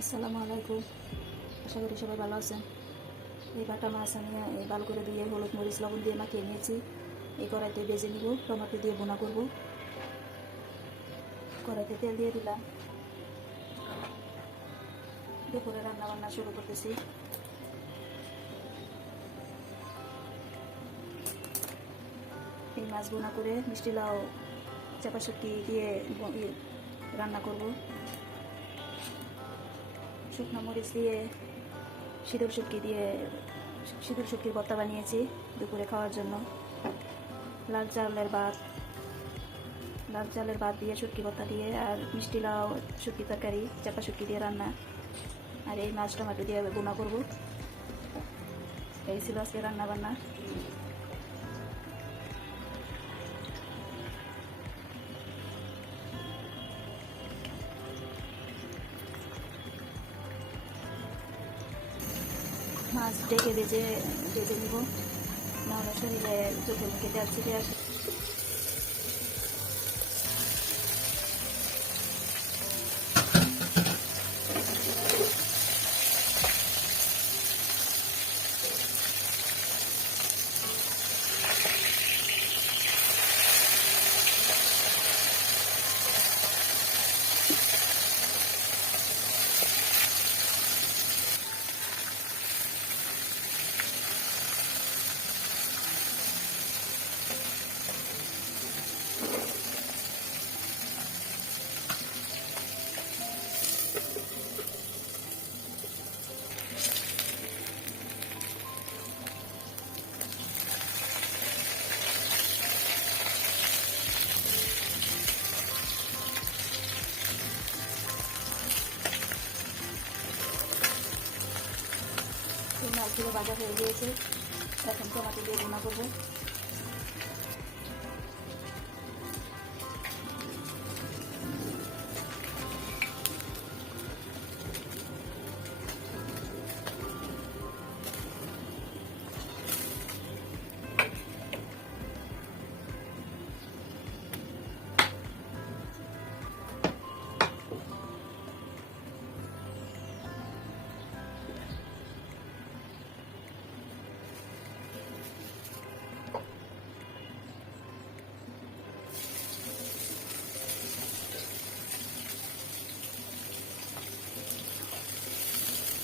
আসসালামু আলাইকুম। আশা করি সবাই ভালো আছেন। এই বাটা মাছ আমি ভালো করে ধুয়ে হলুদ মরিচ লবণ দিয়ে মাখিয়ে নিয়েছি। এই কড়াইতে ভেজে নিব, টমেটো দিয়ে বোনা করব। কড়াইতে তেল দিয়ে দিলাম। দুপুরে রান্না বান্না শুরু করতেছি। এই মাছ বোনা করে মিষ্টি লাউ চাপা শুটকি দিয়ে রান্না করব। শুকনো মরিচ দিয়ে সিঁদুর শুটকির ভর্তা বানিয়েছি দুপুরে খাওয়ার জন্য। লাল চালের ভাত দিয়ে শুটকি ভর্তা দিয়ে, আর মিষ্টি লাউ শুটকি তরকারি চাপা শুটকি দিয়ে রান্না, আর এই মাছ টমেটো দিয়ে বোনা করব। এই ছিল আজকে রান্না বান্না। মাছ ডেকে ভেজে নিব, নাহলে শরীরে চোখে মুখে তেল ছিটে আসে। মাছগুলো ভাজা হয়ে গিয়েছে, এখন টমেটো দিয়ে বোনা করবো।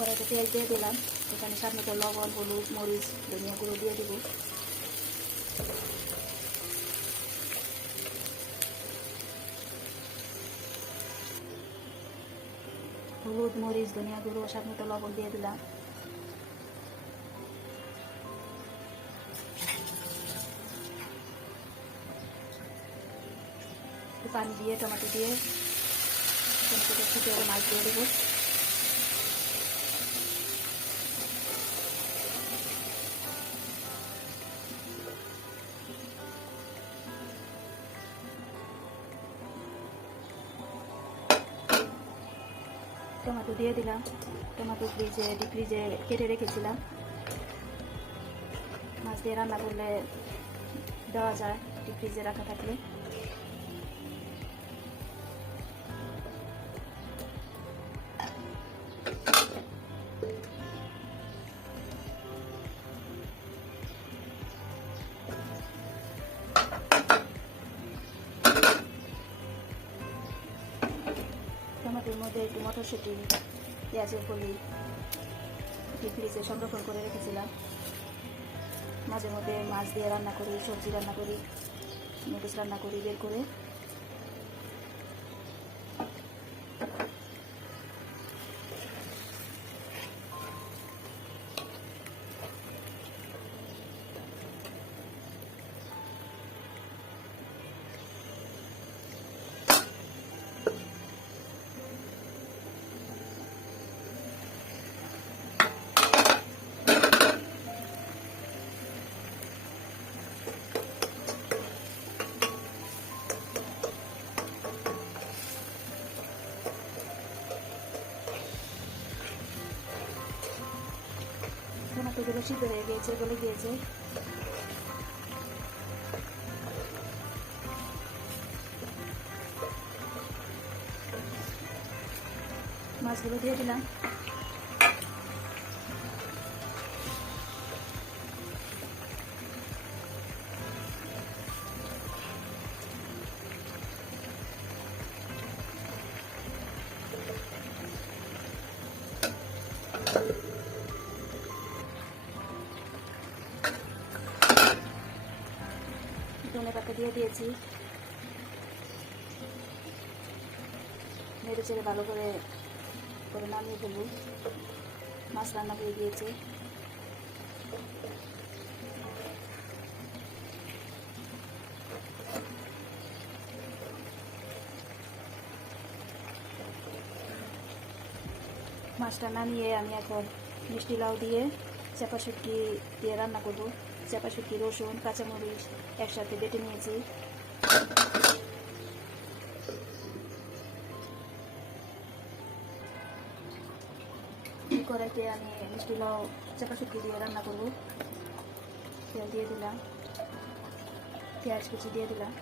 কড়াইতে তেল দিয়ে দিলাম, এখানে স্বাদ মতো লবণ, হলুদ, মরিচ, ধনিয়া গুঁড়ো দিয়ে দেবো। হলুদ, মরিচ, ধনিয়া গুঁড়ো, স্বাদ মতো লবণ দিয়ে দিলাম। পানি দিয়ে টমেটো দিয়ে মাছ দিয়ে দেবো। টমেটো দিয়ে দিলাম। টমেটো ডিপ ফ্রিজে কেটে রেখেছিলাম। মাছ দিয়ে রান্না করলে দেওয়া যায় ডিপ ফ্রিজে রাখা থাকলে। টমেটোর মধ্যে একটু মটরশুঁটি, পেঁয়াজের কলি ডিপ ফ্রিজে সংরক্ষণ করে রেখেছিলাম। মাঝে মধ্যে মাছ দিয়ে রান্না করি, সবজি রান্না করি, নুডলস রান্না করি বের করে। টমেটোগুলো সিদ্ধ হয়ে গিয়েছে, গলে গিয়েছে। মাছগুলো দিয়ে দিলাম। ধনে পাতা দিয়ে দিয়েছি, নেড়ে চেড়ে ভালো করে করে নামিয়ে ফেলবো। মাছ রান্না করে দিয়েছে। মাছটা নামিয়ে আমি এখন মিষ্টি লাউ দিয়ে চাপা শুটকি দিয়ে রান্না করব। চাপা শুটকি, রসুন, কাঁচামরিচ একসাথে বেটে নিয়েছি। কড়াইতে আমি মিষ্টি লাউ চাপা শুটকি দিয়ে রান্না করব। তেল দিয়ে দিলাম, পেঁয়াজ কুচি দিয়ে দিলাম,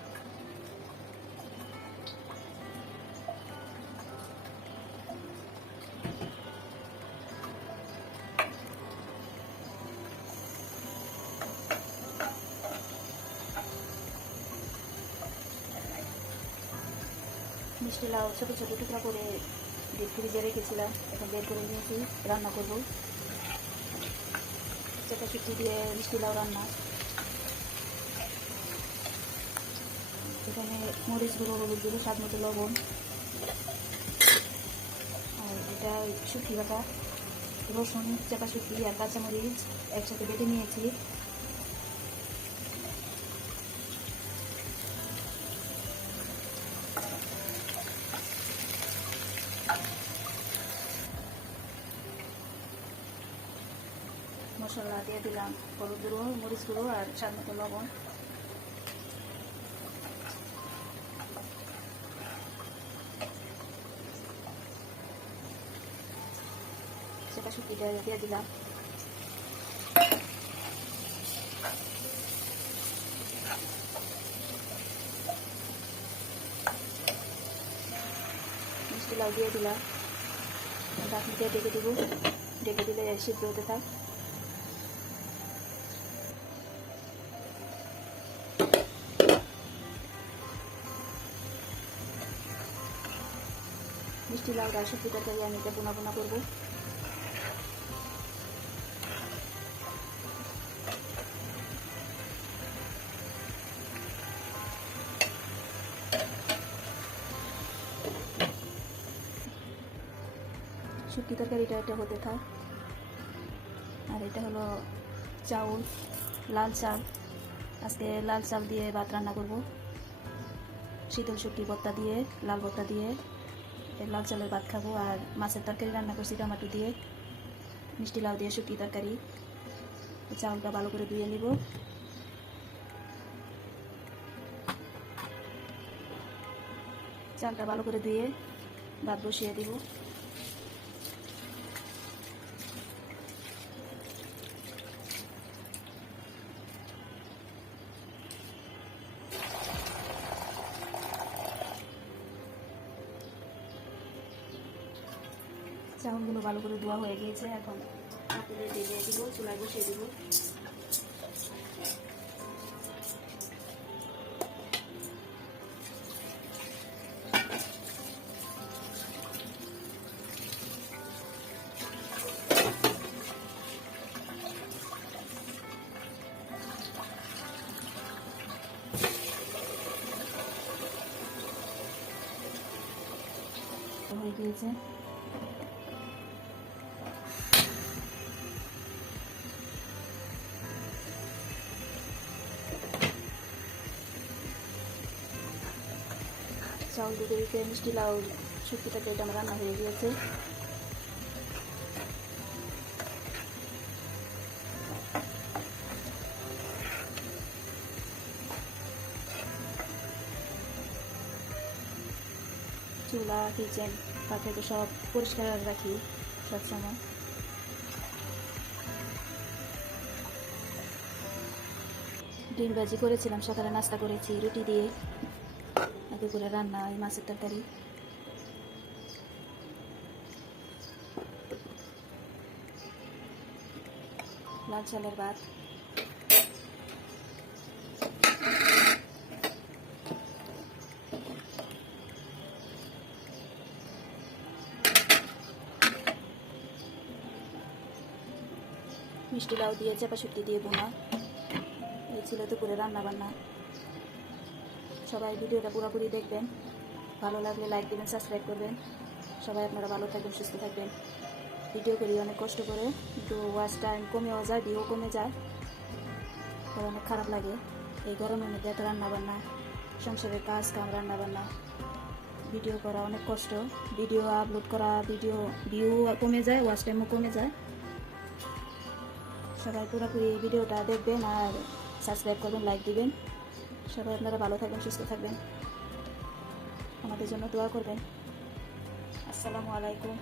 মিষ্টি লাউ ছোটো ছোটো টুকরা করে ডিপ ফ্রিজে রেখেছিলাম, এখন বের করে নিয়েছি। রান্না করব চাপা শুটকি দিয়ে মিষ্টি লাউ রান্না। এখানে মরিচ গুঁড়ো, হলুদ গুঁড়ো, স্বাদ মতো লবণ, আর এটা শুটকি বাটা, রসুন, চাপা শুটকি আর কাঁচামরিচ একসাথে বেটে নিয়েছি। মশলা দিয়ে দিলাম হলুদ গুঁড়ো, মরিচ গুঁড়ো আর স্বাদ মতো লবণ। চাপা শুটকিটা দিয়ে দিলাম। মিষ্টি লাউ দিয়ে দিলাম, ঢাকনি দিয়ে ডেকে দেবো। ডেকে দিলে সিদ্ধ হতে থাক। মিষ্টি লাউটা শুটকি তরকারি আমি এটা বোনা বোনা করবো। শুটকি তরকারিটা এটা হতে থাক। আর এটা হলো চাউল, লাল চাল। আজকে লাল চাল দিয়ে ভাত রান্না করব। শীতল শুটকি ভর্তা দিয়ে, লাল ভর্তা দিয়ে লাল চালের ভাত খাবো। আর মাছের তরকারি রান্না করছি টমেটো দিয়ে, মিষ্টি লাউ দিয়ে শুটকি তরকারি। চাউলটা ভালো করে ধুয়ে নিব। চালটা ভালো করে ধুয়ে ভাত বসিয়ে দিব। চাউলগুলো ভালো করে ধোয়া হয়ে গিয়েছে, এখন পাতিলে দিয়ে দিব, চুলায় বসিয়ে দিব। হয়ে গিয়েছে। চাউল দিতে দিতে মিষ্টি লাউ শুটকি তরকারিটা আমার রান্না হয়ে গিয়েছে। চুলা, কিচেন, পাখে সব পরিষ্কার রাখি সবসময়। ডিম ভাজি করেছিলাম, সকালে নাস্তা করেছি রুটি দিয়ে। দুপুরে রান্না ওই মাছের তরকারি। লাল চালের ভাত। মিষ্টি লাউ দিয়ে চাপা শুটকি দিয়ে বোনা। এই ছিল দুপুরে রান্না বান্না। সবাই ভিডিওটা পুরোপুরি দেখবেন, ভালো লাগলে লাইক দেবেন, সাবস্ক্রাইব করবেন। সবাই আপনারা ভালো থাকবেন, সুস্থ থাকবেন। ভিডিও করি অনেক কষ্ট করে, কিন্তু ওয়াচ টাইম কমেও যায়, ভিউ কমে যায়, অনেক খারাপ লাগে। এই গরমের মধ্যে এত রান্নাবান্না, সংসারের কাজ কাম রান্নাবান্না, ভিডিও করা অনেক কষ্ট। ভিডিও আপলোড করা, ভিউ কমে যায়, ওয়াচ টাইমও কমে যায়। সবাই পুরোপুরি ভিডিওটা দেখবেন আর সাবস্ক্রাইব করবেন, লাইক দিবেন। সবাই আপনারা ভালো থাকবেন, সুস্থ থাকবেন, আমাদের জন্য দোয়া করবেন। আসসালামু আলাইকুম।